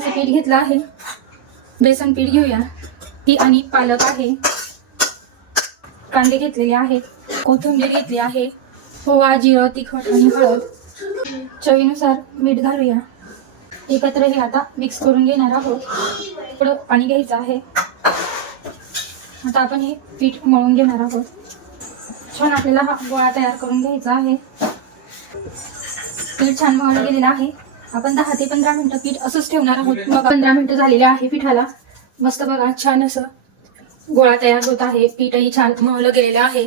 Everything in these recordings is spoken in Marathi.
गव्हाचं पीठ घेतलं आहे. बेसन पीठ घेऊया. ती आणि पालक आहे. कांदे घेतलेले आहेत. कोथिंबीर घेतली आहे. ओवा जिरं तिखट आणि हळद. चवीनुसार मीठ घालूया. एकत्र हे आता मिक्स करून घेणार आहोत. थोडं पाणी घ्यायचं आहे. आता आपण हे पीठ मळून घेणार आहोत. छान आपल्याला हा गोळा तयार करून घ्यायचा आहे. पीठ छान मळलं गेलेलं आहे. आपण दहा ते पंधरा मिनिटं पीठ असंच ठेवणार आहोत. मग पंधरा मिनिटं झालेले आहे पिठाला. मस्त बघा छान असं गोळा तयार होत आहे. पीठही छान मळलं गेलेलं आहे.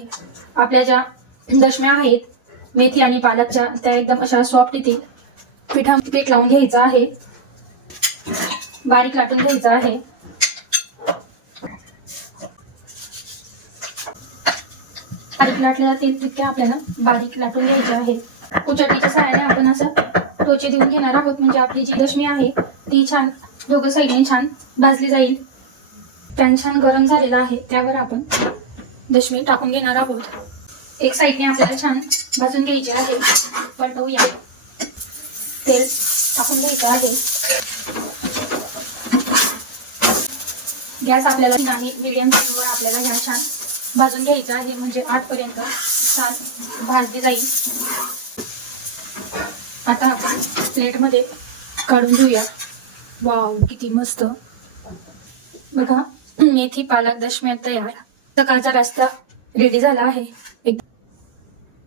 आपल्या ज्या दशम्या आहेत मेथी आणि पालकच्या त्या एकदम अशा सॉफ्ट येतील. पिठा पीठ लावून घ्यायचं आहे. बारीक लाटून घ्यायचं आहे. बारीक लाटल्या तेल तितक्या आपल्याला बारीक लाटून घ्यायचे आहे. कुचटीच्या सहाय्याने आपण असं टोचे देऊन घेणार आहोत. म्हणजे आपली जी दशमी आहे ती छान दोघं साईडने छान भाजली जाईल. पॅन छान गरम झालेला आहे त्यावर आपण दशमी टाकून घेणार आहोत. एक साईडने आपल्याला छान भाजून घ्यायचे आहे. पलटवूया. तेल टाकून घ्यायचं आहे. गॅस आपल्याला नाही मिडियम फ्लेमवर आपल्याला ह्या छान भाजून घ्यायचं आहे. म्हणजे आठपर्यंत छान भाजली जाईल. आता आपण प्लेटमध्ये काढून घेऊया. वाव किती मस्त. बघा मेथी पालक दशम्या तयार. सकाळचा रस्ता रेडी झाला आहे. एक